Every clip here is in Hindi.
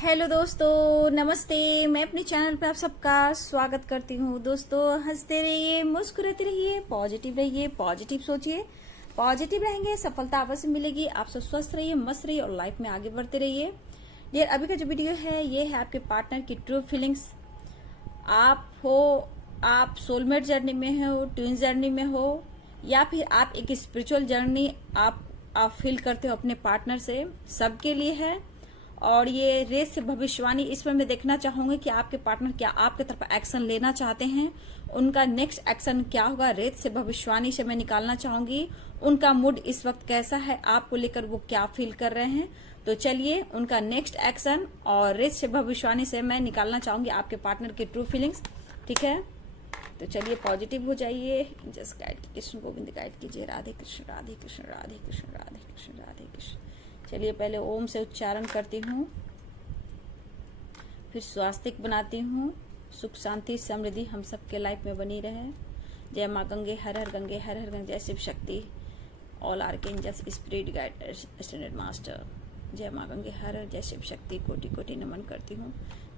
हेलो दोस्तों, नमस्ते। मैं अपने चैनल पे आप सबका स्वागत करती हूँ। दोस्तों, हंसते रहिए, मुस्कुराते रहिए, पॉजिटिव रहिए, पॉजिटिव सोचिए, पॉजिटिव रहेंगे, सफलता अवश्य मिलेगी। आप सब स्वस्थ रहिए, मस्त रहिए और लाइफ में आगे बढ़ते रहिए। डियर, अभी का जो वीडियो है ये है आपके पार्टनर की ट्रू फीलिंग्स। आप सोलमेट जर्नी में हो, ट्विन जर्नी में हो, या फिर आप एक स्पिरिचुअल जर्नी आप फील करते हो अपने पार्टनर से, सबके लिए है। और ये रेत से भविष्यवाणी, इसमें मैं देखना चाहूंगी कि आपके पार्टनर क्या आपके तरफ एक्शन लेना चाहते हैं, उनका नेक्स्ट एक्शन क्या होगा। रेत से भविष्यवाणी से मैं निकालना चाहूंगी उनका मूड इस वक्त कैसा है, आपको लेकर वो क्या फील कर रहे हैं। तो चलिए उनका नेक्स्ट एक्शन और रेत से भविष्यवाणी से मैं निकालना चाहूंगी आपके पार्टनर की ट्रू फीलिंग्स। ठीक है, तो चलिए पॉजिटिव हो जाइए। Just guide, Krishna Govind guide कीजिए। राधे कृष्ण, राधे कृष्ण, राधे कृष्ण, राधे कृष्ण, राधे कृष्ण। चलिए पहले ओम से उच्चारण करती हूँ, फिर स्वास्तिक बनाती हूँ। सुख शांति समृद्धि हम सबके लाइफ में बनी रहे। जय माँ गंगे, हर हर गंगे, हर हर गंगे, जय Shiv Shakti, all archangels, spirit guide, extended master. जय माँ गंगे, हर हर, जय शिव शक्ति, कोटि कोटि नमन करती हूँ।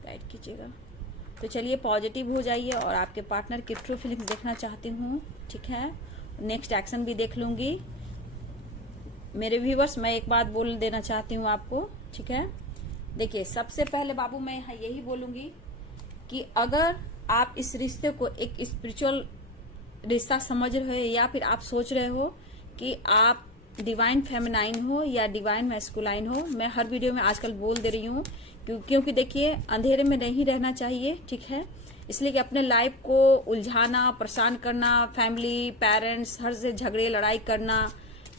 गाइड कीजिएगा। तो चलिए पॉजिटिव हो जाइए और आपके पार्टनर की ट्रू फीलिंग्स देखना चाहती हूँ। ठीक है, नेक्स्ट एक्शन भी देख लूंगी। मेरे व्यूवर्स, मैं एक बात बोल देना चाहती हूँ आपको। ठीक है, देखिए सबसे पहले बाबू मैं यहाँ यही बोलूंगी कि अगर आप इस रिश्ते को एक स्पिरिचुअल रिश्ता समझ रहे हो, या फिर आप सोच रहे हो कि आप डिवाइन फेमिनाइन हो या डिवाइन मैस्कुलाइन हो, मैं हर वीडियो में आजकल बोल दे रही हूँ क्योंकि देखिए अंधेरे में नहीं रहना चाहिए। ठीक है, इसलिए कि अपने लाइफ को उलझाना, परेशान करना, फैमिली, पेरेंट्स, हर से झगड़े लड़ाई करना,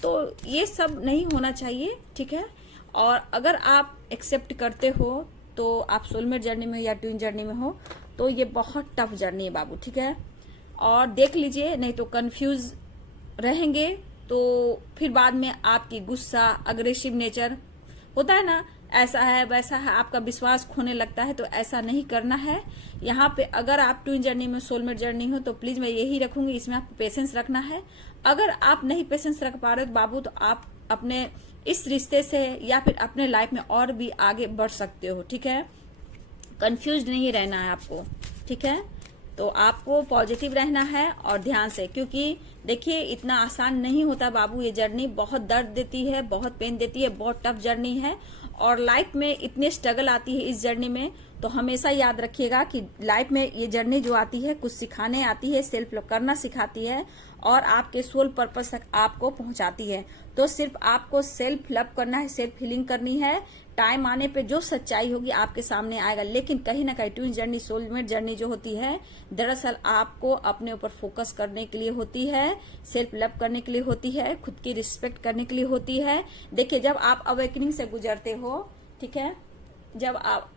तो ये सब नहीं होना चाहिए। ठीक है, और अगर आप एक्सेप्ट करते हो तो आप सोलमेट जर्नी में या ट्विन जर्नी में हो, तो ये बहुत टफ जर्नी है बाबू। ठीक है, और देख लीजिए, नहीं तो कंफ्यूज रहेंगे तो फिर बाद में आपकी गुस्सा, अग्रेसिव नेचर होता है ना, ऐसा है वैसा है, आपका विश्वास खोने लगता है। तो ऐसा नहीं करना है। यहाँ पे अगर आप ट्विन जर्नी में, सोलमेट जर्नी हो, तो प्लीज मैं यही रखूंगी, इसमें आपको पेशेंस रखना है। अगर आप नहीं पेशेंस रख पा रहे हो तो बाबू, तो आप अपने इस रिश्ते से या फिर अपने लाइफ में और भी आगे बढ़ सकते हो। ठीक है, कंफ्यूज नहीं रहना है आपको। ठीक है, तो आपको पॉजिटिव रहना है और ध्यान से, क्योंकि देखिए इतना आसान नहीं होता बाबू। ये जर्नी बहुत दर्द देती है, बहुत पेन देती है, बहुत टफ जर्नी है और लाइफ में इतने स्ट्रगल आती है इस जर्नी में। तो हमेशा याद रखिएगा कि लाइफ में ये जर्नी जो आती है कुछ सिखाने आती है, सेल्फ लव करना सिखाती है और आपके सोल पर्पस तक आपको पहुंचाती है। तो सिर्फ आपको सेल्फ लव करना है, सेल्फ हीलिंग करनी है। टाइम आने पे जो सच्चाई होगी आपके सामने आएगा। लेकिन कहीं ना कहीं ट्विन जर्नी, सोलमेट जर्नी जो होती है, दरअसल आपको अपने ऊपर फोकस करने के लिए होती है, सेल्फ लव करने के लिए होती है, खुद की रिस्पेक्ट करने के लिए होती है। देखिए जब आप अवेकनिंग से गुजरते हो, ठीक है, जब आप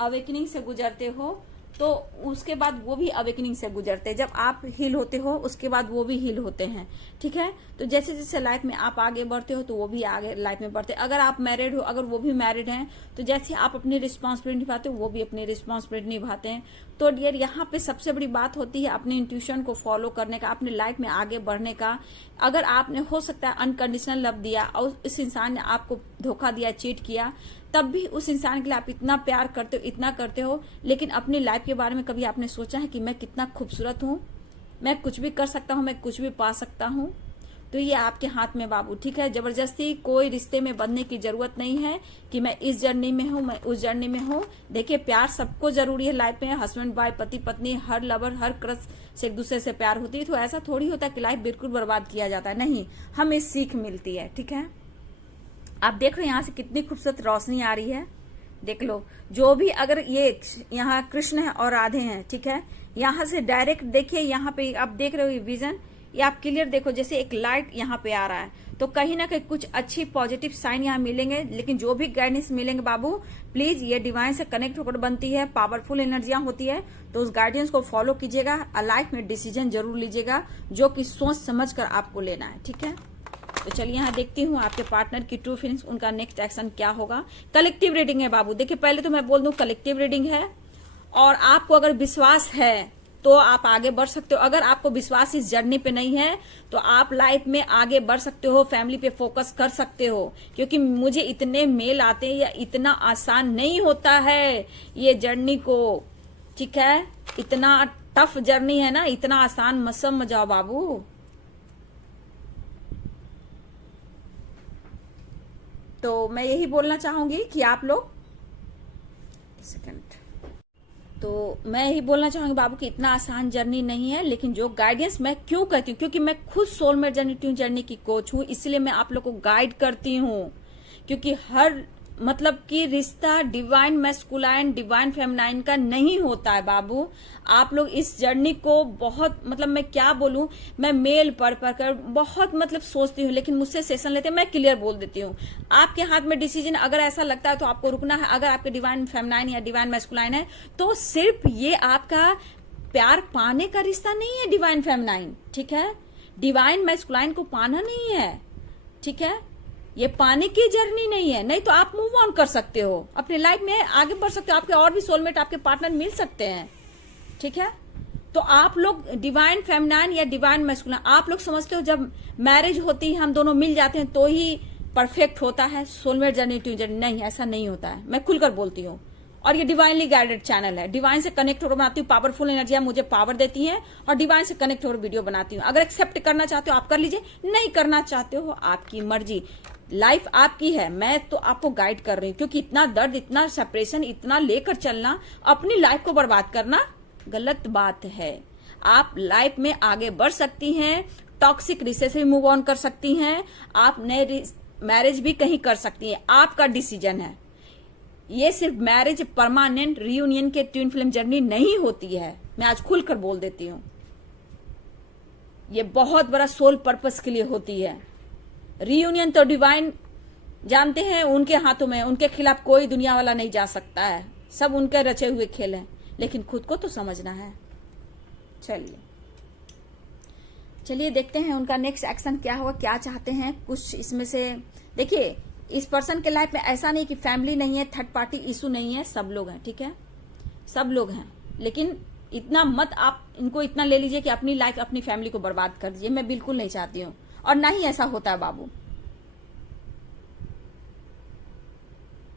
अवेकनिंग से गुजरते हो तो उसके बाद वो भी अवेकनिंग से गुजरते हैं। जब आप हील होते हो उसके बाद वो भी हील होते हैं। ठीक है, तो जैसे जैसे लाइफ में आप आगे बढ़ते हो तो वो भी आगे लाइफ में बढ़ते हैं। अगर आप मैरिड हो, अगर वो भी मैरिड हैं, तो जैसे आप अपनी रिस्पॉन्सिबिलिटी निभाते हो वो भी अपनी रिस्पॉन्सिबिलिटी निभाते हैं। तो डियर, यहाँ पे सबसे बड़ी बात होती है अपने इंट्यूशन को फॉलो करने का, अपने लाइफ में आगे बढ़ने का। अगर आपने हो सकता है अनकंडीशनल लव दिया और इस इंसान ने आपको धोखा दिया, चीट किया, तब भी उस इंसान के लिए आप इतना प्यार करते हो, इतना करते हो, लेकिन अपनी लाइफ के बारे में कभी आपने सोचा है कि मैं कितना खूबसूरत हूँ, मैं कुछ भी कर सकता हूँ, मैं कुछ भी पा सकता हूँ। तो ये आपके हाथ में बाबू। ठीक है, जबरदस्ती कोई रिश्ते में बंधने की जरूरत नहीं है कि मैं इस जर्नी में हूँ, मैं उस जर्नी में हूँ। देखिए प्यार सबको जरूरी है लाइफ में, हस्बैंड वाइफ, पति पत्नी, हर लवर, हर क्रश से एक दूसरे से प्यार होती है। तो ऐसा थोड़ी होता है कि लाइफ बिल्कुल बर्बाद किया जाता है, नहीं, हमें सीख मिलती है। ठीक है, आप देख रहे हो यहाँ से कितनी खूबसूरत रोशनी आ रही है, देख लो। जो भी, अगर ये यहाँ कृष्ण है और राधे हैं, ठीक है, यहाँ से डायरेक्ट देखिए, यहाँ पे आप देख रहे हो ये विजन, ये आप क्लियर देखो, जैसे एक लाइट यहाँ पे आ रहा है। तो कहीं ना कहीं कुछ अच्छी पॉजिटिव साइन यहाँ मिलेंगे। लेकिन जो भी गाइडेंस मिलेंगे बाबू, प्लीज ये डिवाइन से कनेक्ट होकर बनती है, पावरफुल एनर्जियां होती है, तो उस गाइडेंस को फॉलो कीजिएगा। लाइफ में डिसीजन जरूर लीजिएगा जो कि सोच समझ कर आपको लेना है। ठीक है, तो चलिए यहाँ देखती हूँ आपके पार्टनर की ट्रू फीलिंग्स, उनका नेक्स्ट एक्शन क्या होगा। कलेक्टिव रीडिंग है बाबू। देखिए पहले तो मैं बोल दूं कलेक्टिव रीडिंग है, और आपको अगर विश्वास है तो आप आगे बढ़ सकते हो। अगर आपको विश्वास इस जर्नी पे नहीं है तो आप लाइफ में आगे बढ़ सकते हो, फैमिली पे फोकस कर सकते हो। क्योंकि मुझे इतने मेल आते हैं, या इतना आसान नहीं होता है ये जर्नी को, ठीक है, इतना टफ जर्नी है ना, इतना आसान मत समझ जाओ बाबू। तो मैं यही बोलना चाहूंगी कि आप लोग तो मैं यही बोलना चाहूंगी बाबू कि इतना आसान जर्नी नहीं है। लेकिन जो गाइडेंस मैं क्यों करती हूँ, क्योंकि मैं खुद सोलमेट जर्नी की कोच हूँ, इसलिए मैं आप लोग को गाइड करती हूँ। क्योंकि हर मतलब कि रिश्ता डिवाइन मैस्कुलाइन डिवाइन फेमिनाइन का नहीं होता है बाबू। आप लोग इस जर्नी को बहुत मतलब मैं क्या बोलूं, मैं मेल पढ़ कर बहुत मतलब सोचती हूँ, लेकिन मुझसे सेशन लेते हैं, मैं क्लियर बोल देती हूँ। आपके हाथ में डिसीजन, अगर ऐसा लगता है तो आपको रुकना है। अगर आपके डिवाइन फेमिनाइन या डिवाइन मैस्कुलाइन है तो सिर्फ ये आपका प्यार पाने का रिश्ता नहीं है डिवाइन फेमिनाइन, ठीक है। डिवाइन मैस्कुलाइन को पाना नहीं है, ठीक है, ये पाने की जर्नी नहीं है। नहीं तो आप मूव ऑन कर सकते हो, अपनी लाइफ में आगे बढ़ सकते हो, आपके और भी सोलमेट आपके पार्टनर मिल सकते हैं, ठीक है। तो आप लोग डिवाइन फेमिनाइन या डिवाइन मैस्कुलाइन, आप लोग समझते हो जब मैरिज होती है हम दोनों मिल जाते हैं तो ही परफेक्ट होता है सोलमेट जर्नी ट्विन जर्नी। नहीं, ऐसा नहीं होता है, मैं खुलकर बोलती हूँ। और ये डिवाइनली गाइडेड चैनल है, डिवाइन से कनेक्ट होकर बनाती हूँ। पावरफुल एनर्जी मुझे पावर देती है और डिवाइन से कनेक्ट होकर वीडियो बनाती हूँ। अगर एक्सेप्ट करना चाहते हो आप कर लीजिए, नहीं करना चाहते हो आपकी मर्जी, लाइफ आपकी है। मैं तो आपको गाइड कर रही हूँ, क्योंकि इतना दर्द, इतना सेपरेशन, इतना लेकर चलना, अपनी लाइफ को बर्बाद करना गलत बात है। आप लाइफ में आगे बढ़ सकती हैं, टॉक्सिक रिश्ते से मूव ऑन कर सकती हैं, आप नए मैरिज भी कहीं कर सकती हैं, आपका डिसीजन है। ये सिर्फ मैरिज परमानेंट रियूनियन के ट्विन फ्लेम जर्नी नहीं होती है, मैं आज खुलकर बोल देती हूँ। ये बहुत बड़ा सोल पर्पस के लिए होती है। रियूनियन तो डिवाइन जानते हैं, उनके हाथों में, उनके खिलाफ कोई दुनिया वाला नहीं जा सकता है, सब उनके रचे हुए खेल हैं। लेकिन खुद को तो समझना है। चलिए देखते हैं उनका नेक्स्ट एक्शन क्या होगा, क्या चाहते हैं। कुछ इसमें से देखिए, इस पर्सन के लाइफ में ऐसा नहीं कि फैमिली नहीं है, थर्ड पार्टी इशू नहीं है, सब लोग हैं, ठीक है, सब लोग हैं। लेकिन इतना मत आप इनको इतना ले लीजिए कि अपनी लाइफ अपनी फैमिली को बर्बाद कर दीजिए, मैं बिल्कुल नहीं चाहती हूँ, और ना ही ऐसा होता है बाबू।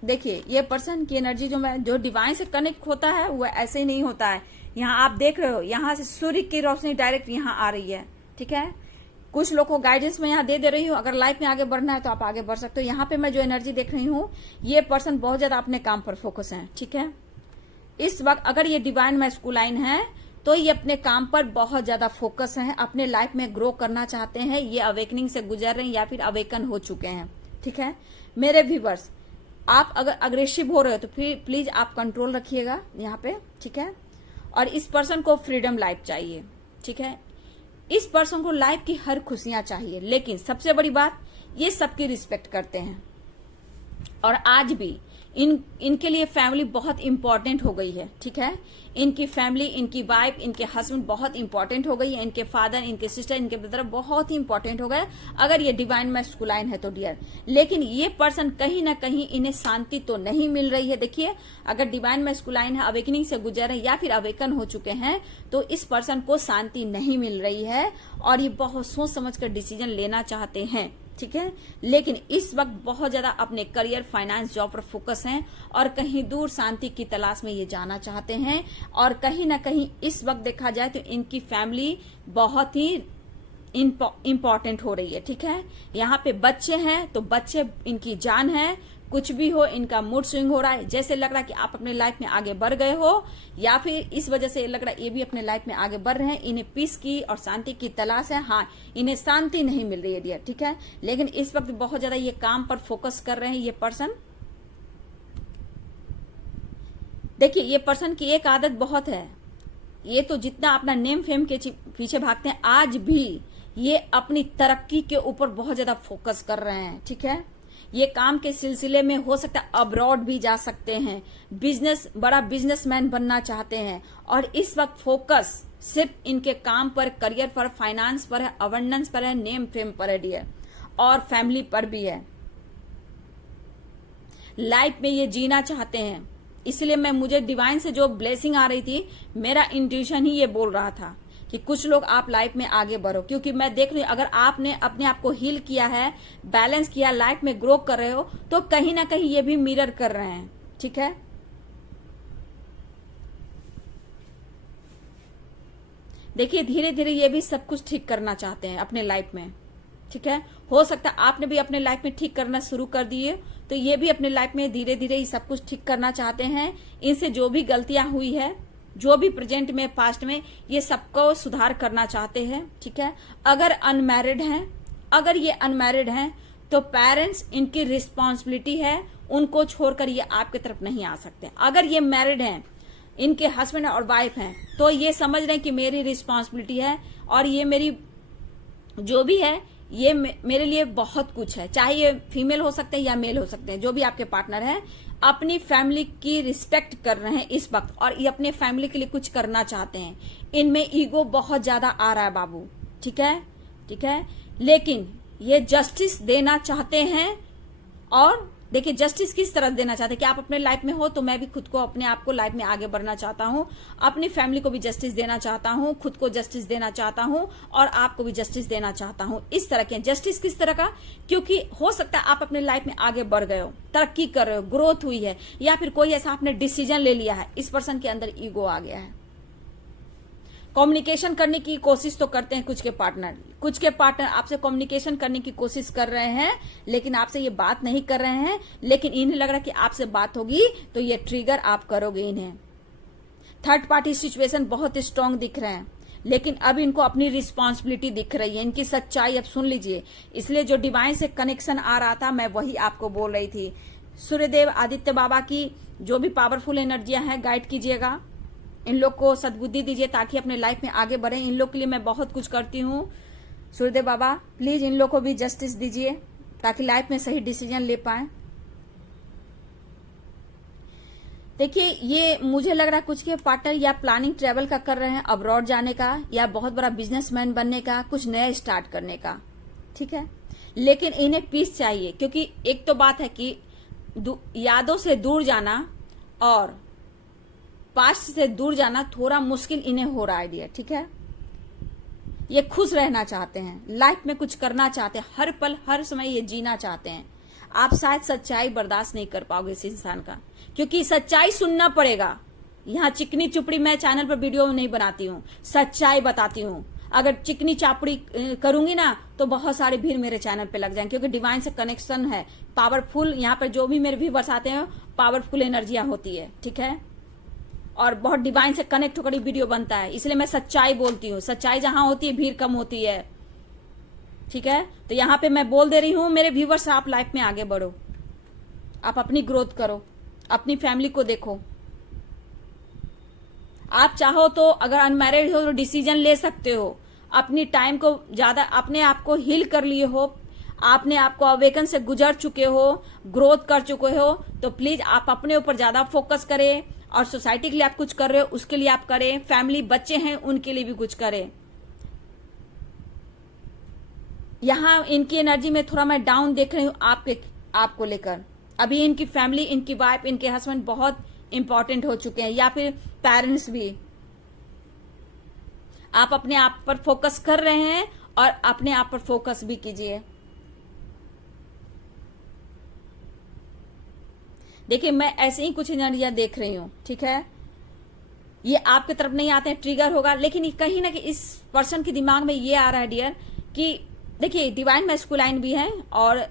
देखिए ये पर्सन की एनर्जी जो डिवाइन से कनेक्ट होता है वो ऐसे ही नहीं होता है। यहाँ आप देख रहे हो, यहाँ से सूर्य की रोशनी डायरेक्ट यहाँ आ रही है, ठीक है। कुछ लोग को गाइडेंस में यहाँ दे रही हूँ, अगर लाइफ में आगे बढ़ना है तो आप आगे बढ़ सकते हो। यहाँ पे मैं जो एनर्जी देख रही हूँ, ये पर्सन बहुत ज्यादा अपने काम पर फोकस है, ठीक है। इस वक्त अगर ये डिवाइन मैस्कुलाइन है तो ये अपने काम पर बहुत ज्यादा फोकस है, अपने लाइफ में ग्रो करना चाहते हैं, ये अवेकनिंग से गुजर रहे हैं या फिर अवेकन हो चुके हैं, ठीक है। मेरे व्यूवर्स, आप अगर अग्रेसिव हो रहे हो तो फिर प्लीज आप कंट्रोल रखिएगा यहाँ पे, ठीक है। और इस पर्सन को फ्रीडम लाइफ चाहिए, ठीक है। इस पर्सन को लाइफ की हर खुशियां चाहिए, लेकिन सबसे बड़ी बात, ये सबकी रिस्पेक्ट करते हैं। और आज भी इनके लिए फैमिली बहुत इंपॉर्टेंट हो गई है, ठीक है। इनकी फैमिली, इनकी वाइफ, इनके हस्बैंड बहुत इंपॉर्टेंट हो गई है, इनके फादर, इनके सिस्टर, इनके ब्रदर बहुत ही इंपॉर्टेंट हो गए अगर ये डिवाइन मैस्कुलाइन है तो डियर। लेकिन ये पर्सन कहीं ना कहीं इन्हें शांति तो नहीं मिल रही है। देखिए, अगर डिवाइन मैस्कुलाइन है, अवेकनिंग से गुजर रहे या फिर अवेकन हो चुके हैं, तो इस पर्सन को शांति नहीं मिल रही है और ये बहुत सोच समझ कर डिसीजन लेना चाहते हैं, ठीक है। लेकिन इस वक्त बहुत ज्यादा अपने करियर, फाइनेंस, जॉब पर फोकस हैं और कहीं दूर शांति की तलाश में ये जाना चाहते हैं। और कहीं ना कहीं इस वक्त देखा जाए तो इनकी फैमिली बहुत ही इम्पोर्टेंट हो रही है, ठीक है। यहाँ पे बच्चे हैं तो बच्चे इनकी जान है। कुछ भी हो, इनका मूड स्विंग हो रहा है, जैसे लग रहा है कि आप अपने लाइफ में आगे बढ़ गए हो, या फिर इस वजह से लग रहा है ये भी अपने लाइफ में आगे बढ़ रहे हैं। इन्हें पीस की और शांति की तलाश है। हाँ, इन्हें शांति नहीं मिल रही है डियर, ठीक है। लेकिन इस वक्त बहुत ज्यादा ये काम पर फोकस कर रहे हैं ये पर्सन। देखिए, ये पर्सन की एक आदत बहुत है, ये तो जितना अपना नेम फेम के पीछे भागते हैं, आज भी ये अपनी तरक्की के ऊपर बहुत ज्यादा फोकस कर रहे हैं, ठीक है। ये काम के सिलसिले में हो सकता है अब्रॉड भी जा सकते हैं, बड़ा बिजनेसमैन बनना चाहते हैं। और इस वक्त फोकस सिर्फ इनके काम पर, करियर पर, फाइनेंस पर है, अवेंडेंस पर है, नेम फेम पर है डियर, और फैमिली पर भी है। लाइफ में ये जीना चाहते हैं, इसलिए मुझे डिवाइन से जो ब्लेसिंग आ रही थी, मेरा इंट्यूशन ही ये बोल रहा था कि कुछ लोग आप लाइफ में आगे बढ़ो, क्योंकि मैं देख रही हूं अगर आपने अपने आप को हील किया है, बैलेंस किया, लाइफ में ग्रो कर रहे हो, तो कहीं ना कहीं ये भी मिरर कर रहे हैं। ठीक है, देखिए धीरे धीरे ये भी सब कुछ ठीक करना चाहते हैं अपने लाइफ में। ठीक है, हो सकता है आपने भी अपने लाइफ में ठीक करना शुरू कर दिए, तो ये भी अपने लाइफ में धीरे धीरे ये सब कुछ ठीक करना चाहते हैं। इनसे जो भी गलतियां हुई है, जो भी प्रेजेंट में, पास्ट में, ये सबको सुधार करना चाहते हैं। ठीक है, अगर अनमैरिड हैं, अगर ये अनमैरिड हैं, तो पेरेंट्स इनकी रिस्पॉन्सिबिलिटी है, उनको छोड़कर ये आपकी तरफ नहीं आ सकते। अगर ये मैरिड हैं, इनके हस्बैंड और वाइफ हैं, तो ये समझ रहे हैं कि मेरी रिस्पॉन्सिबिलिटी है और ये मेरी जो भी है ये मेरे लिए बहुत कुछ है। चाहे ये फीमेल हो सकते हैं या मेल हो सकते हैं, जो भी आपके पार्टनर है, अपनी फैमिली की रिस्पेक्ट कर रहे हैं इस वक्त, और ये अपने फैमिली के लिए कुछ करना चाहते हैं। इनमें ईगो बहुत ज्यादा आ रहा है बाबू। ठीक है, ठीक है, लेकिन ये जस्टिस देना चाहते हैं। और देखिए जस्टिस किस तरह देना चाहते हैं कि आप अपने लाइफ में हो, तो मैं भी खुद को, अपने आप को लाइफ में आगे बढ़ना चाहता हूं, अपनी फैमिली को भी जस्टिस देना चाहता हूं, खुद को जस्टिस देना चाहता हूं और आपको भी जस्टिस देना चाहता हूं। इस तरह के जस्टिस किस तरह का, क्योंकि हो सकता है आप अपने लाइफ में आगे बढ़ गए हो, तरक्की कर रहे हो, ग्रोथ हुई है, या फिर कोई ऐसा आपने डिसीजन ले लिया है, इस पर्सन के अंदर ईगो आ गया है। कम्युनिकेशन करने की कोशिश तो करते हैं कुछ के पार्टनर आपसे कम्युनिकेशन करने की कोशिश कर रहे हैं, लेकिन आपसे ये बात नहीं कर रहे हैं, लेकिन इन्हें लग रहा है कि आपसे बात होगी तो ये ट्रिगर आप करोगे इन्हें। थर्ड पार्टी सिचुएशन बहुत स्ट्रांग दिख रहे हैं, लेकिन अब इनको अपनी रिस्पॉन्सिबिलिटी दिख रही है, इनकी सच्चाई अब सुन लीजिए। इसलिए जो डिवाइन से कनेक्शन आ रहा था, मैं वही आपको बोल रही थी। सूर्यदेव आदित्य बाबा की जो भी पावरफुल एनर्जियां हैं, गाइड कीजिएगा, इन लोग को सद्बुद्धि दीजिए ताकि अपने लाइफ में आगे बढ़े। इन लोग के लिए मैं बहुत कुछ करती हूँ। सूर्यदेव बाबा प्लीज इन लोग को भी जस्टिस दीजिए ताकि लाइफ में सही डिसीजन ले पाए। देखिए ये मुझे लग रहा है कुछ के पार्टनर या प्लानिंग ट्रेवल का कर रहे हैं, अब्रॉड जाने का या बहुत बड़ा बिजनेसमैन बनने का, कुछ नया स्टार्ट करने का। ठीक है, लेकिन इन्हें पीस चाहिए, क्योंकि एक तो बात है कि यादों से दूर जाना और पास्ट से दूर जाना थोड़ा मुश्किल इन्हें हो रहा है डियर। ठीक है, ये खुश रहना चाहते हैं, लाइफ में कुछ करना चाहते हैं, हर पल हर समय ये जीना चाहते हैं। आप शायद सच्चाई बर्दाश्त नहीं कर पाओगे इस इंसान का, क्योंकि सच्चाई सुनना पड़ेगा। यहाँ चिकनी चुपड़ी मैं चैनल पर वीडियो नहीं बनाती हूँ, सच्चाई बताती हूँ। अगर चिकनी चापड़ी करूंगी ना तो बहुत सारी भीड़ मेरे चैनल पे लग जाएंगे, क्योंकि डिवाइन से कनेक्शन है, पावरफुल। यहाँ पर जो भी मेरे व्यूअर्स आते हैं पावरफुल एनर्जियां होती है। ठीक है, और बहुत डिवाइन से कनेक्ट होकर वीडियो बनता है, इसलिए मैं सच्चाई बोलती हूँ। सच्चाई जहां होती है भीड़ कम होती है। ठीक है, तो यहाँ पे मैं बोल दे रही हूँ मेरे व्यूवर्स, आप लाइफ में आगे बढ़ो, आप अपनी ग्रोथ करो, अपनी फैमिली को देखो। आप चाहो तो अगर अनमैरिड हो तो डिसीजन ले सकते हो, अपनी टाइम को ज्यादा, अपने आप को हील कर लिए हो, आपने आपको अवेकन से गुजर चुके हो, ग्रोथ कर चुके हो, तो प्लीज आप अपने ऊपर ज्यादा फोकस करें, और सोसाइटी के लिए आप कुछ कर रहे हो उसके लिए आप करें, फैमिली बच्चे हैं उनके लिए भी कुछ करें। यहां इनकी एनर्जी में थोड़ा मैं डाउन देख रही हूं आपको लेकर। अभी इनकी फैमिली, इनकी वाइफ, इनके हस्बैंड बहुत इंपॉर्टेंट हो चुके हैं, या फिर पेरेंट्स भी। आप अपने आप पर फोकस कर रहे हैं और अपने आप पर फोकस भी कीजिए। देखिए मैं ऐसे ही कुछ एनर्जियां देख रही हूं। ठीक है, ये आपके तरफ नहीं आते हैं, ट्रिगर होगा, लेकिन कहीं ना कहीं इस पर्सन के दिमाग में ये आ रहा है डियर कि देखिए डिवाइन मैस्कुलाइन भी है और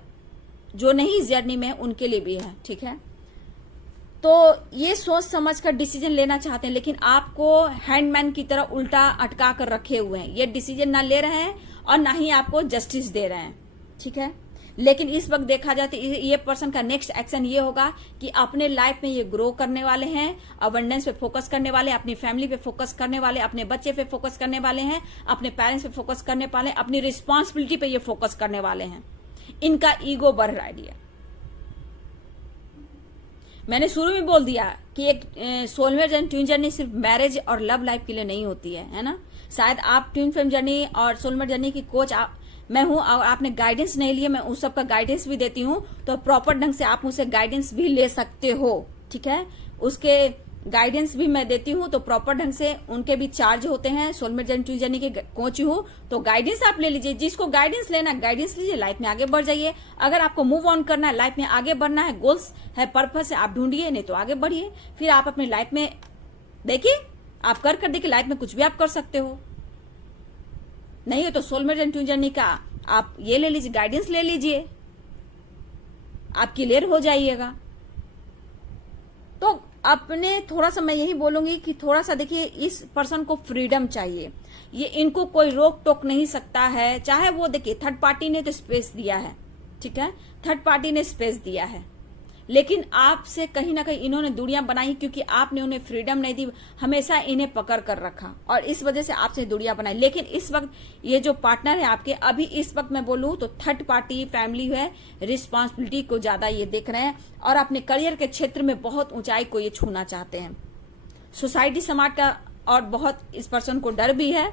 जो नहीं इस जर्नी में उनके लिए भी है। ठीक है, तो ये सोच समझ कर डिसीजन लेना चाहते हैं, लेकिन आपको हैंडमैन की तरह उल्टा अटका कर रखे हुए हैं। ये डिसीजन ना ले रहे हैं और ना ही आपको जस्टिस दे रहे हैं। ठीक है, लेकिन इस वक्त देखा जाए तो ये पर्सन का नेक्स्ट एक्शन ये होगा कि अपने लाइफ में ये ग्रो करने वाले हैं, अबंडेंस पे फोकस करने वाले, अपनी फैमिली पे फोकस करने वाले, अपने बच्चे पे फोकस करने वाले हैं, अपने पेरेंट्स पे फोकस करने वाले, अपनी रिस्पॉन्सिबिलिटी पे ये फोकस करने वाले हैं। इनका ईगो बढ़ रहा है। मैंने शुरू में बोल दिया कि एक सोलमेट जर्नी, ट्विन जर्नी सिर्फ मैरिज और लव लाइफ के लिए नहीं होती है ना। शायद आप ट्विन फ्लेम जर्नी और सोलमेट जर्नी की कोच मैं हूं और आपने गाइडेंस नहीं लिया, मैं उस सबका गाइडेंस भी देती हूं, तो प्रॉपर ढंग से आप मुझसे गाइडेंस भी ले सकते हो। ठीक है। उसके गाइडेंस भी मैं देती हूँ, तो प्रॉपर ढंग से उनके भी चार्ज होते हैं। सोलमेट जर्नी के कोच हूँ, तो गाइडेंस आप ले लीजिए। जिसको गाइडेंस लेना गाइडेंस लीजिए, लाइफ में आगे बढ़ जाइए। अगर आपको मूव ऑन करना है, लाइफ में आगे बढ़ना है, गोल्स है, पर्पस है, आप ढूंढिए, नहीं तो आगे बढ़िए। फिर आप अपनी लाइफ में देखिए, आप कर देखिए, लाइफ में कुछ भी आप कर सकते हो। नहीं हो तो सोलमेट जर्नी का आप ये ले लीजिए, गाइडेंस ले लीजिए, आप क्लियर हो जाइएगा। तो अपने थोड़ा सा मैं यही बोलूंगी कि थोड़ा सा देखिए, इस पर्सन को फ्रीडम चाहिए। ये इनको कोई रोक टोक नहीं सकता है। चाहे वो देखिए, थर्ड पार्टी ने तो स्पेस दिया है, ठीक है, थर्ड पार्टी ने स्पेस दिया है, लेकिन आपसे कहीं ना कहीं इन्होंने दूरियां बनाई, क्योंकि आपने उन्हें फ्रीडम नहीं दी, हमेशा इन्हें पकड़ कर रखा, और इस वजह से आपसे दूरियां बनाई। लेकिन इस वक्त ये जो पार्टनर है आपके, अभी इस वक्त मैं बोलूं तो थर्ड पार्टी फैमिली है, रिस्पॉन्सिबिलिटी को ज्यादा ये देख रहे हैं, और अपने करियर के क्षेत्र में बहुत ऊंचाई को ये छूना चाहते हैं। सोसाइटी समाज का और बहुत इस पर्सन को डर भी है।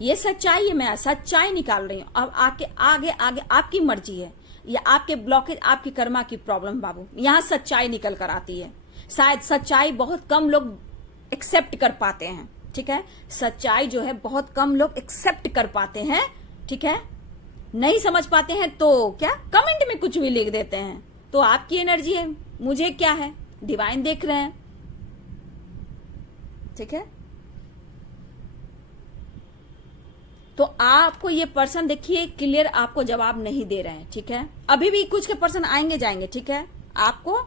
ये सच्चाई है, मैं सच्चाई निकाल रही हूं। अब आगे आगे आगे आपकी मर्जी है, या आपके ब्लॉकेज, आपकी कर्मा की प्रॉब्लम बाबू, यहां सच्चाई निकल कर आती है। शायद सच्चाई बहुत कम लोग एक्सेप्ट कर पाते हैं, ठीक है, सच्चाई जो है बहुत कम लोग एक्सेप्ट कर पाते हैं, ठीक है। नहीं समझ पाते हैं तो क्या, कमेंट में कुछ भी लिख देते हैं, तो आपकी एनर्जी है, मुझे क्या है, डिवाइन देख रहे हैं, ठीक है। तो आपको ये पर्सन देखिए क्लियर आपको जवाब नहीं दे रहे हैं, ठीक है। अभी भी कुछ के पर्सन आएंगे जाएंगे, ठीक है, आपको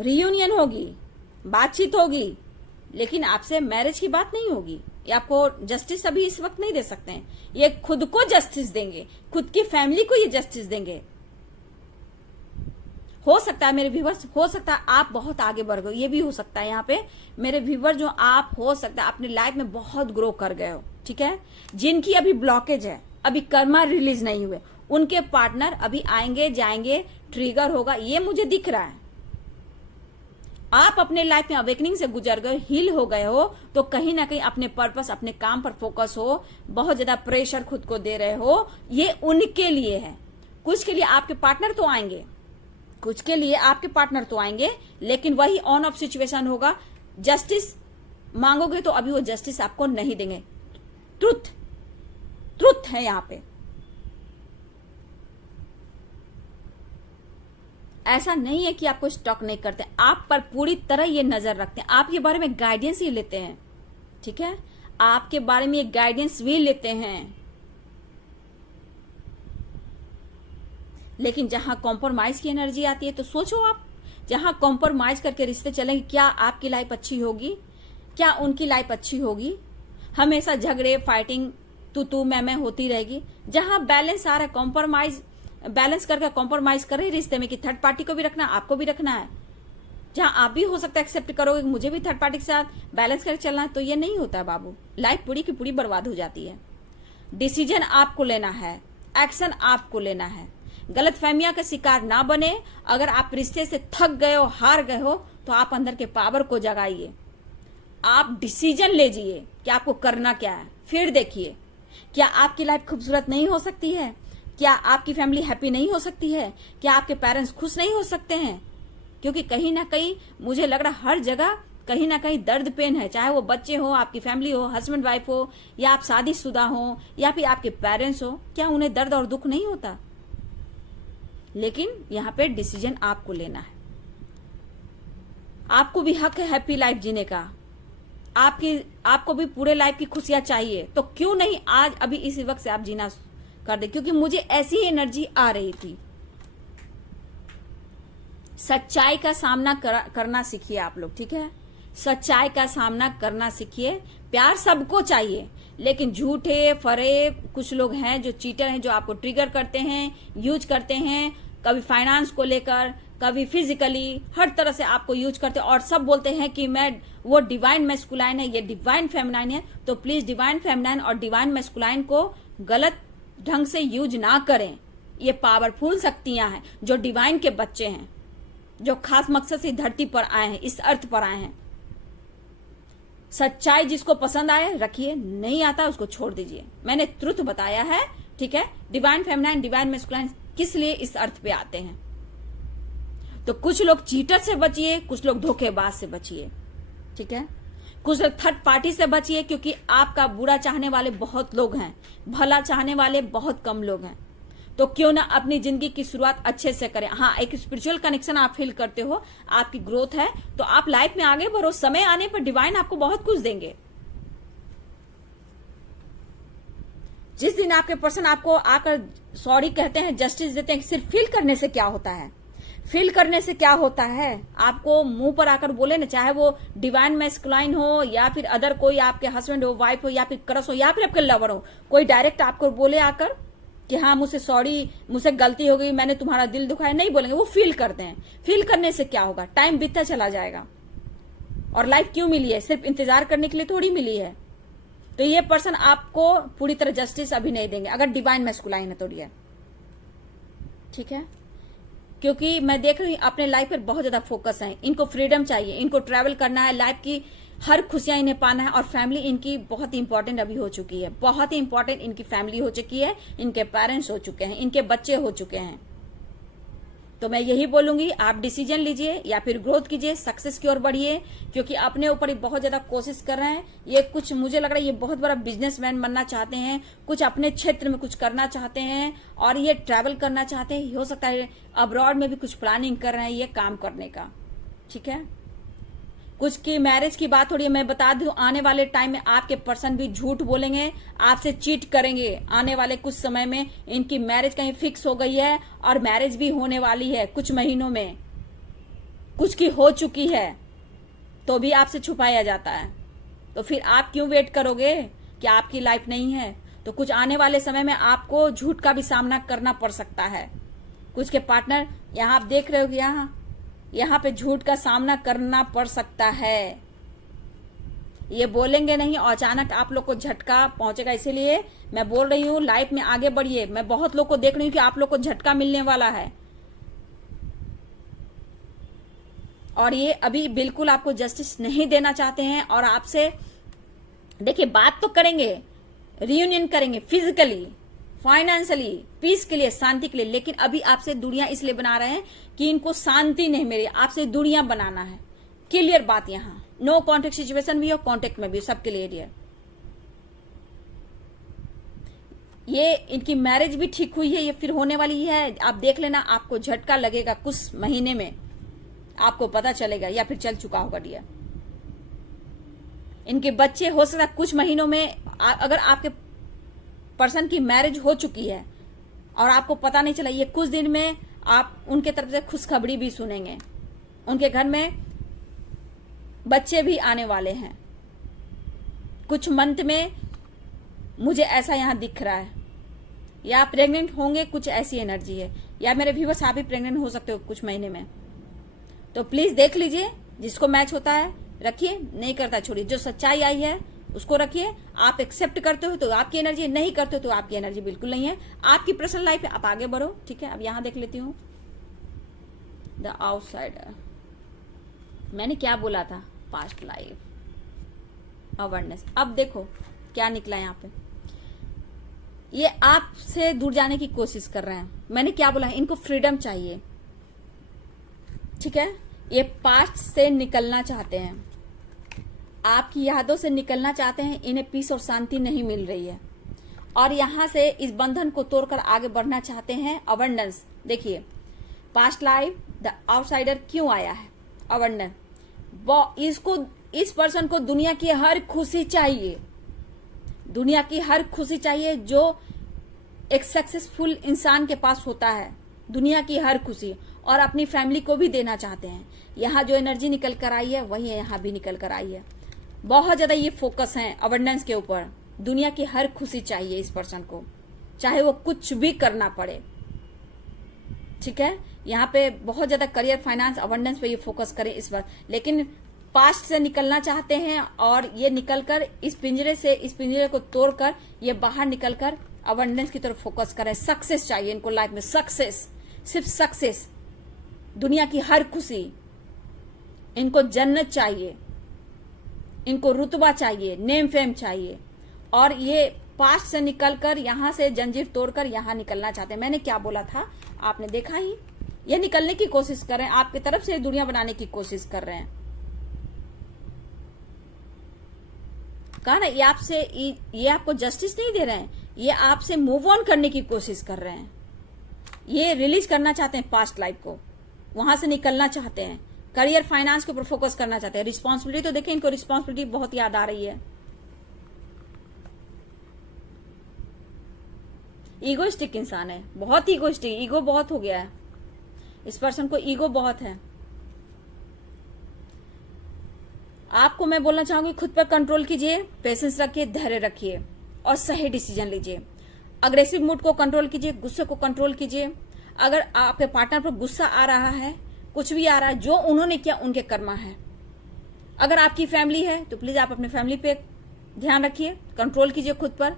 रियूनियन होगी, बातचीत होगी, लेकिन आपसे मैरिज की बात नहीं होगी। ये आपको जस्टिस अभी इस वक्त नहीं दे सकते हैं। ये खुद को जस्टिस देंगे, खुद की फैमिली को ये जस्टिस देंगे। हो सकता है मेरे व्यूवर्स, हो सकता है आप बहुत आगे बढ़ गए, ये भी हो सकता है। यहाँ पे मेरे व्यूवर जो आप, हो सकता है अपनी लाइफ में बहुत ग्रो कर गए हो, ठीक है। जिनकी अभी ब्लॉकेज है, अभी कर्मा रिलीज नहीं हुए, उनके पार्टनर अभी आएंगे जाएंगे, ट्रिगर होगा, ये मुझे दिख रहा है। आप अपने लाइफ में अवेकनिंग से गुजर गए, हील हो गए हो, तो कहीं ना कहीं अपने पर्पस, अपने काम पर फोकस हो, बहुत ज्यादा प्रेशर खुद को दे रहे हो, ये उनके लिए है। कुछ के लिए आपके पार्टनर तो आएंगे, कुछ के लिए आपके पार्टनर तो आएंगे, लेकिन वही ऑन ऑफ सिचुएशन होगा। जस्टिस मांगोगे तो अभी वो जस्टिस आपको नहीं देंगे। ट्रुथ है यहां पे। ऐसा नहीं है कि आपको स्टॉक नहीं करते, आप पर पूरी तरह ये नजर रखते हैं, आपके बारे में गाइडेंस ही लेते हैं, ठीक है, आपके बारे में ये गाइडेंस भी लेते हैं। लेकिन जहां कॉम्प्रोमाइज की एनर्जी आती है, तो सोचो आप, जहां कॉम्प्रोमाइज करके रिश्ते चलेंगे, क्या आपकी लाइफ अच्छी होगी, क्या उनकी लाइफ अच्छी होगी? हमेशा झगड़े, फाइटिंग, तू मैं होती रहेगी। जहां बैलेंस आ रहा है, कॉम्प्रोमाइज, बैलेंस करके कॉम्प्रोमाइज कर रहे रिश्ते में, कि थर्ड पार्टी को भी रखना, आपको भी रखना है, जहां आप भी हो सकता है एक्सेप्ट करोगे कि मुझे भी थर्ड पार्टी के साथ बैलेंस करके चलना है, तो ये नहीं होता है बाबू। लाइफ पूरी की पूरी बर्बाद हो जाती है। डिसीजन आपको लेना है, एक्शन आपको लेना है। गलत फहमियां का शिकार ना बने। अगर आप रिश्ते से थक गए हो, हार गए हो, तो आप अंदर के पावर को जगाइए, आप डिसीजन लीजिए कि आपको करना क्या है। फिर देखिए, क्या आपकी लाइफ खूबसूरत नहीं हो सकती है? क्या आपकी फैमिली हैप्पी नहीं हो सकती है? क्या आपके पेरेंट्स खुश नहीं हो सकते हैं? क्योंकि कहीं ना कहीं मुझे लग रहा हर जगह कहीं ना कहीं दर्द पेन है, चाहे वो बच्चे हो, आपकी फैमिली हो, हस्बैंड वाइफ हो, या आप शादीशुदा हो, या फिर आपके पेरेंट्स हो, क्या उन्हें दर्द और दुख नहीं होता? लेकिन यहाँ पे डिसीजन आपको लेना है। आपको भी हक है हैप्पी लाइफ जीने का, आपको भी पूरे लाइफ की खुशियां चाहिए, तो क्यों नहीं आज अभी इसी वक्त से आप जीना कर दे? क्योंकि मुझे ऐसी ही एनर्जी आ रही थी। सच्चाई का सामना करना सीखिए आप लोग, ठीक है, सच्चाई का सामना करना सीखिए। प्यार सबको चाहिए, लेकिन झूठे फरे कुछ लोग हैं जो चीटर हैं, जो आपको ट्रिगर करते हैं, यूज करते हैं, कभी फाइनेंस को लेकर, कभी फिजिकली, हर तरह से आपको यूज करते हैं, और सब बोलते हैं कि मैं वो डिवाइन मैस्कुलाइन है, ये डिवाइन फेमिनाइन है। तो प्लीज डिवाइन फेमिनाइन और डिवाइन मैस्कुलाइन को गलत ढंग से यूज ना करें। ये पावरफुल शक्तियां हैं जो डिवाइन के बच्चे हैं, जो खास मकसद से धरती पर आए हैं, इस अर्थ पर आए हैं। सच्चाई जिसको पसंद आए रखिए, नहीं आता उसको छोड़ दीजिए। मैंने ट्रुथ बताया है, ठीक है। डिवाइन फेमिनाइन, डिवाइन मैस्कुलाइन किस लिए इस अर्थ पे आते हैं, तो कुछ लोग चीटर से बचिए, कुछ लोग धोखेबाज से बचिए, ठीक है। कुछ लोग थर्ड पार्टी से बचिए, क्योंकि आपका बुरा चाहने वाले बहुत लोग हैं, भला चाहने वाले बहुत कम लोग हैं। तो क्यों ना अपनी जिंदगी की शुरुआत अच्छे से करें। हाँ, एक स्पिरिचुअल कनेक्शन आप फील करते हो, आपकी ग्रोथ है, तो आप लाइफ में आगे बढ़ो। समय आने पर डिवाइन आपको बहुत कुछ देंगे। जिस दिन आपके पर्सन आपको आकर सॉरी कहते हैं, जस्टिस देते हैं, सिर्फ फील करने से क्या होता है, फील करने से क्या होता है, आपको मुंह पर आकर बोले ना, चाहे वो डिवाइन मैस्कुलाइन हो या फिर अदर कोई आपके हस्बैंड हो, वाइफ हो, या फिर क्रश हो, या फिर आपके लवर हो, कोई डायरेक्ट आपको बोले आकर कि हाँ मुझसे सॉरी, मुझसे गलती हो गई, मैंने तुम्हारा दिल दुखाया, नहीं बोलेंगे, वो फील करते हैं। फील करने से क्या होगा, टाइम बीतता चला जाएगा। और लाइफ क्यों मिली है, सिर्फ इंतजार करने के लिए थोड़ी मिली है। तो ये पर्सन आपको पूरी तरह जस्टिस अभी नहीं देंगे, अगर डिवाइन मैस्कुलाइन है तो ये, ठीक है। क्योंकि मैं देख रही हूँ अपने लाइफ पर बहुत ज्यादा फोकस है, इनको फ्रीडम चाहिए, इनको ट्रैवल करना है, लाइफ की हर खुशियां इन्हें पाना है। और फैमिली इनकी बहुत ही इंपॉर्टेंट अभी हो चुकी है, बहुत ही इंपॉर्टेंट इनकी फैमिली हो चुकी है, इनके पेरेंट्स हो चुके हैं, इनके बच्चे हो चुके हैं। तो मैं यही बोलूंगी, आप डिसीजन लीजिए या फिर ग्रोथ कीजिए, सक्सेस की ओर बढ़िए, क्योंकि अपने ऊपर ही बहुत ज्यादा कोशिश कर रहे हैं। ये कुछ मुझे लग रहा है ये बहुत बड़ा बिजनेसमैन बनना चाहते हैं, कुछ अपने क्षेत्र में कुछ करना चाहते हैं, और ये ट्रैवल करना चाहते हैं। हो सकता है अब्रॉड में भी कुछ प्लानिंग कर रहे हैं ये काम करने का, ठीक है। कुछ की मैरिज की बात हो रही है। मैं बता दूं, आने वाले टाइम में आपके पर्सन भी झूठ बोलेंगे, आपसे चीट करेंगे। आने वाले कुछ समय में इनकी मैरिज कहीं फिक्स हो गई है, और मैरिज भी होने वाली है कुछ महीनों में, कुछ की हो चुकी है, तो भी आपसे छुपाया जाता है। तो फिर आप क्यों वेट करोगे कि आपकी लाइफ नहीं है। तो कुछ आने वाले समय में आपको झूठ का भी सामना करना पड़ सकता है। कुछ के पार्टनर यहाँ आप देख रहे हो, यहाँ पे झूठ का सामना करना पड़ सकता है। ये बोलेंगे नहीं और अचानक आप लोग को झटका पहुंचेगा। इसीलिए मैं बोल रही हूँ लाइफ में आगे बढ़िए। मैं बहुत लोग को देख रही हूँ कि आप लोग को झटका मिलने वाला है, और ये अभी बिल्कुल आपको जस्टिस नहीं देना चाहते हैं। और आपसे देखिए बात तो करेंगे, रियूनियन करेंगे फिजिकली, फाइनेंशियली, पीस के लिए, शांति के लिए, लेकिन अभी आपसे दूरियां इसलिए बना रहे हैं कि इनको शांति नहीं मिली, आपसे दूरियां बनाना है। क्लियर बात, यहाँ नो कॉन्टेक्ट सिचुएशन भी हो, कॉन्टेक्ट में भी, सबके लिए डियर। ये इनकी मैरिज भी ठीक हुई है, ये फिर होने वाली है। आप देख लेना, आपको झटका लगेगा कुछ महीने में, आपको पता चलेगा, या फिर चल चुका होगा डियर। इनके बच्चे हो सकता कुछ महीनों में, अगर आपके पर्सन की मैरिज हो चुकी है और आपको पता नहीं चला, ये कुछ दिन में आप उनके तरफ से खुशखबरी भी सुनेंगे। उनके घर में बच्चे भी आने वाले हैं कुछ मंथ में, मुझे ऐसा यहां दिख रहा है। या प्रेग्नेंट होंगे, कुछ ऐसी एनर्जी है। या मेरे व्यूअर्स आप भी प्रेग्नेंट हो सकते हो कुछ महीने में। तो प्लीज देख लीजिए, जिसको मैच होता है रखिए, नहीं करता छोड़िए। जो सच्चाई आई है उसको रखिए। आप एक्सेप्ट करते हो तो आपकी एनर्जी, नहीं करते हो तो आपकी एनर्जी बिल्कुल नहीं है। आपकी पर्सनल लाइफ है, आप आगे बढ़ो, ठीक है। अब यहां देख लेती हूँ द आउटसाइडर। मैंने क्या बोला था, पास्ट लाइफ अवेयरनेस। अब देखो क्या निकला यहाँ पे, ये आपसे दूर जाने की कोशिश कर रहे हैं। मैंने क्या बोला है, इनको फ्रीडम चाहिए, ठीक है। ये पास्ट से निकलना चाहते हैं, आपकी यादों से निकलना चाहते हैं। इन्हें पीस और शांति नहीं मिल रही है, और यहां से इस बंधन को तोड़कर आगे बढ़ना चाहते हैं। अबंडेंस देखिए, पास्ट लाइफ, द आउटसाइडर क्यों आया है, अबंडेंस। इसको, इस पर्सन को दुनिया की हर खुशी चाहिए, दुनिया की हर खुशी चाहिए जो एक सक्सेसफुल इंसान के पास होता है। दुनिया की हर खुशी, और अपनी फैमिली को भी देना चाहते हैं। यहाँ जो एनर्जी निकल कर आई है वही यहाँ भी निकल कर आई है। बहुत ज्यादा ये फोकस है अबंडेंस के ऊपर। दुनिया की हर खुशी चाहिए इस पर्सन को, चाहे वो कुछ भी करना पड़े, ठीक है। यहाँ पे बहुत ज्यादा करियर, फाइनेंस, अबंडेंस पे ये फोकस करें इस बार। लेकिन पास्ट से निकलना चाहते हैं, और ये निकलकर इस पिंजरे से, इस पिंजरे को तोड़कर ये बाहर निकलकर अबंडेंस की तरफ फोकस करें। सक्सेस चाहिए इनको लाइफ में, सक्सेस, सिर्फ सक्सेस, दुनिया की हर खुशी। इनको जन्नत चाहिए, इनको रुतबा चाहिए, नेम फेम चाहिए, और ये पास्ट से निकलकर यहां से जंजीर तोड़कर यहां निकलना चाहते हैं। मैंने क्या बोला था आपने देखा ही, ये निकलने की कोशिश कर रहे हैं, आपकी तरफ से दुनिया बनाने की कोशिश कर रहे हैं। कहा ना, ये आपको जस्टिस नहीं दे रहे हैं, ये आपसे मूव ऑन करने की कोशिश कर रहे हैं। ये रिलीज करना चाहते हैं पास्ट लाइफ को, वहां से निकलना चाहते हैं, करियर फाइनेंस के ऊपर फोकस करना चाहते हैं। रिस्पॉन्सिबिलिटी तो देखिए, इनको रिस्पॉन्सिबिलिटी बहुत याद आ रही है। ईगोइस्टिक इंसान है, बहुत ईगोइस्टिक, ईगो बहुत हो गया है इस पर्सन को, ईगो बहुत है। आपको मैं बोलना चाहूंगी, खुद पर कंट्रोल कीजिए, पेशेंस रखिए, धैर्य रखिए और सही डिसीजन लीजिए। अग्रेसिव मूड को कंट्रोल कीजिए, गुस्से को कंट्रोल कीजिए। अगर आपके पार्टनर पर गुस्सा आ रहा है, कुछ भी आ रहा है, जो उन्होंने किया उनके कर्मा है। अगर आपकी फैमिली है तो प्लीज आप अपने फैमिली पे ध्यान रखिए, कंट्रोल कीजिए खुद पर,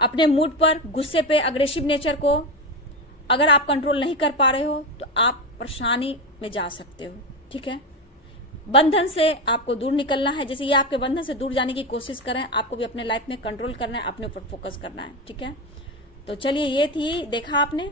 अपने मूड पर, गुस्से पे, अग्रेसिव नेचर को। अगर आप कंट्रोल नहीं कर पा रहे हो तो आप परेशानी में जा सकते हो, ठीक है। बंधन से आपको दूर निकलना है, जैसे ये आपके बंधन से दूर जाने की कोशिश कर रहे हैं, आपको भी अपने लाइफ में कंट्रोल करना है, अपने ऊपर फोकस करना है, ठीक है। तो चलिए, ये थी, देखा आपने,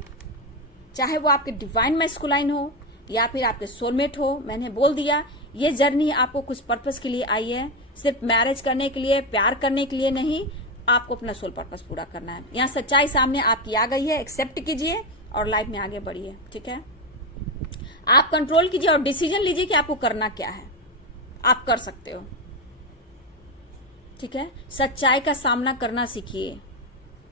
चाहे वो आपके डिवाइन मैस्कुलाइन हो या फिर आपके सोलमेट हो, मैंने बोल दिया ये जर्नी आपको कुछ पर्पस के लिए आई है, सिर्फ मैरिज करने के लिए, प्यार करने के लिए नहीं, आपको अपना सोल पर्पस पूरा करना है। यहाँ सच्चाई सामने आपकी आ गई है, एक्सेप्ट कीजिए और लाइफ में आगे बढ़िए, ठीक है। आप कंट्रोल कीजिए और डिसीजन लीजिए कि आपको करना क्या है, आप कर सकते हो, ठीक है। सच्चाई का सामना करना सीखिए।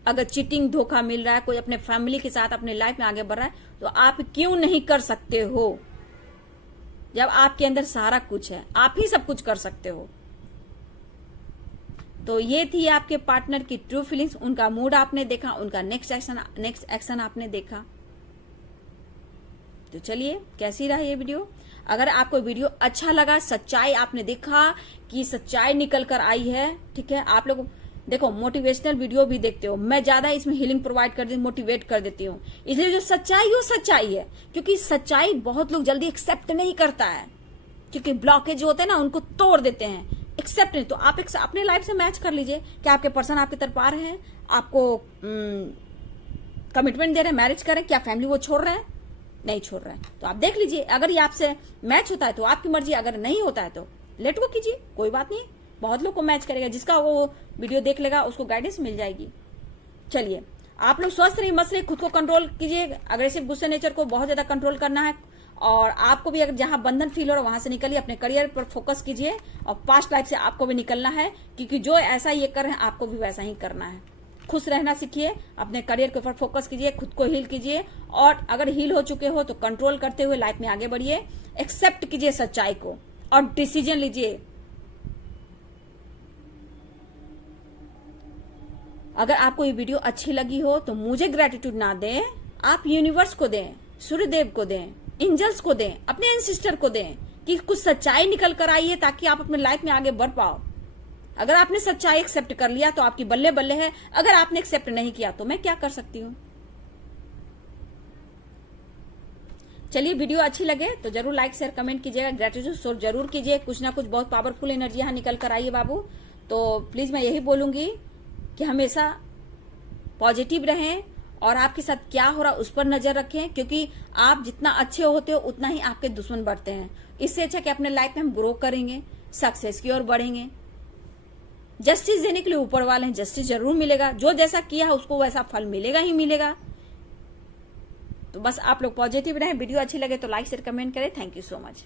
अगर चीटिंग, धोखा मिल रहा है, कोई अपने फैमिली के साथ अपने लाइफ में आगे बढ़ रहा है, तो आप क्यों नहीं कर सकते हो? जब आपके अंदर सारा कुछ है, आप ही सब कुछ कर सकते हो। तो ये थी आपके पार्टनर की ट्रू फीलिंग्स, उनका मूड आपने देखा, उनका नेक्स्ट एक्शन आपने देखा। तो चलिए, कैसी रहा ये वीडियो? अगर आपको वीडियो अच्छा लगा, सच्चाई आपने देखा कि सच्चाई निकल कर आई है, ठीक है। आप लोग देखो, मोटिवेशनल वीडियो भी देखते हो, मैं ज्यादा इसमें हीलिंग प्रोवाइड कर देती, मोटिवेट कर देती हूँ, इसलिए जो सच्चाई वो सच्चाई है, क्योंकि सच्चाई बहुत लोग जल्दी एक्सेप्ट नहीं करता है, क्योंकि ब्लॉकेज जो होते हैं ना, उनको तोड़ देते हैं, एक्सेप्ट नहीं। तो आप अपने लाइफ से मैच कर लीजिए, क्या आपके पर्सन आपकी तरफ आ रहे हैं, आपको कमिटमेंट दे रहे हैं, मैरिज करें, क्या फैमिली वो छोड़ रहे हैं, नहीं छोड़ रहे हैं। तो आप देख लीजिए, अगर ये आपसे मैच होता है तो आपकी मर्जी, अगर नहीं होता है तो लेट गो कीजिए, कोई बात नहीं। बहुत लोग को मैच करेगा, जिसका वो वीडियो देख लेगा उसको गाइडेंस मिल जाएगी। चलिए, आप लोग स्वस्थ रहिए, मस्त रहिए, खुद को कंट्रोल कीजिए, अग्रेसिव गुस्से नेचर को बहुत ज्यादा कंट्रोल करना है। और आपको भी अगर जहां बंधन फील हो रहा है वहां से निकलिए, अपने करियर पर फोकस कीजिए और पास्ट लाइफ से आपको भी निकलना है, क्योंकि जो ऐसा ये कर रहे हैं आपको भी वैसा ही करना है। खुश रहना सीखिए, अपने करियर के ऊपर फोकस कीजिए, खुद को हील कीजिए, और अगर हील हो चुके हो तो कंट्रोल करते हुए लाइफ में आगे बढ़िए, एक्सेप्ट कीजिए सच्चाई को और डिसीजन लीजिए। अगर आपको ये वीडियो अच्छी लगी हो तो मुझे ग्रेटिट्यूड ना दें, आप यूनिवर्स को दें, सूर्यदेव को दें, एंजल्स को दें, अपने एंसेस्टर को दें, कि कुछ सच्चाई निकल कर आई है ताकि आप अपने लाइफ में आगे बढ़ पाओ। अगर आपने सच्चाई एक्सेप्ट कर लिया तो आपकी बल्ले बल्ले है, अगर आपने एक्सेप्ट नहीं किया तो मैं क्या कर सकती हूँ। चलिए, वीडियो अच्छी लगे तो जरूर लाइक शेयर कमेंट कीजिएगा, ग्रेटिट्यूड शो जरूर कीजिए। कुछ ना कुछ बहुत पावरफुल एनर्जी यहाँ निकल कर आई है बाबू। तो प्लीज मैं यही बोलूंगी कि हमेशा पॉजिटिव रहें और आपके साथ क्या हो रहा है उस पर नजर रखें, क्योंकि आप जितना अच्छे होते हो उतना ही आपके दुश्मन बढ़ते हैं। इससे अच्छा कि अपने लाइफ में हम ग्रो करेंगे, सक्सेस की ओर बढ़ेंगे। जस्टिस देने के लिए ऊपर वाले हैं, जस्टिस जरूर मिलेगा, जो जैसा किया है उसको वैसा फल मिलेगा ही मिलेगा। तो बस आप लोग पॉजिटिव रहें। वीडियो अच्छी लगे तो लाइक शेयर कमेंट करें। Thank you so much.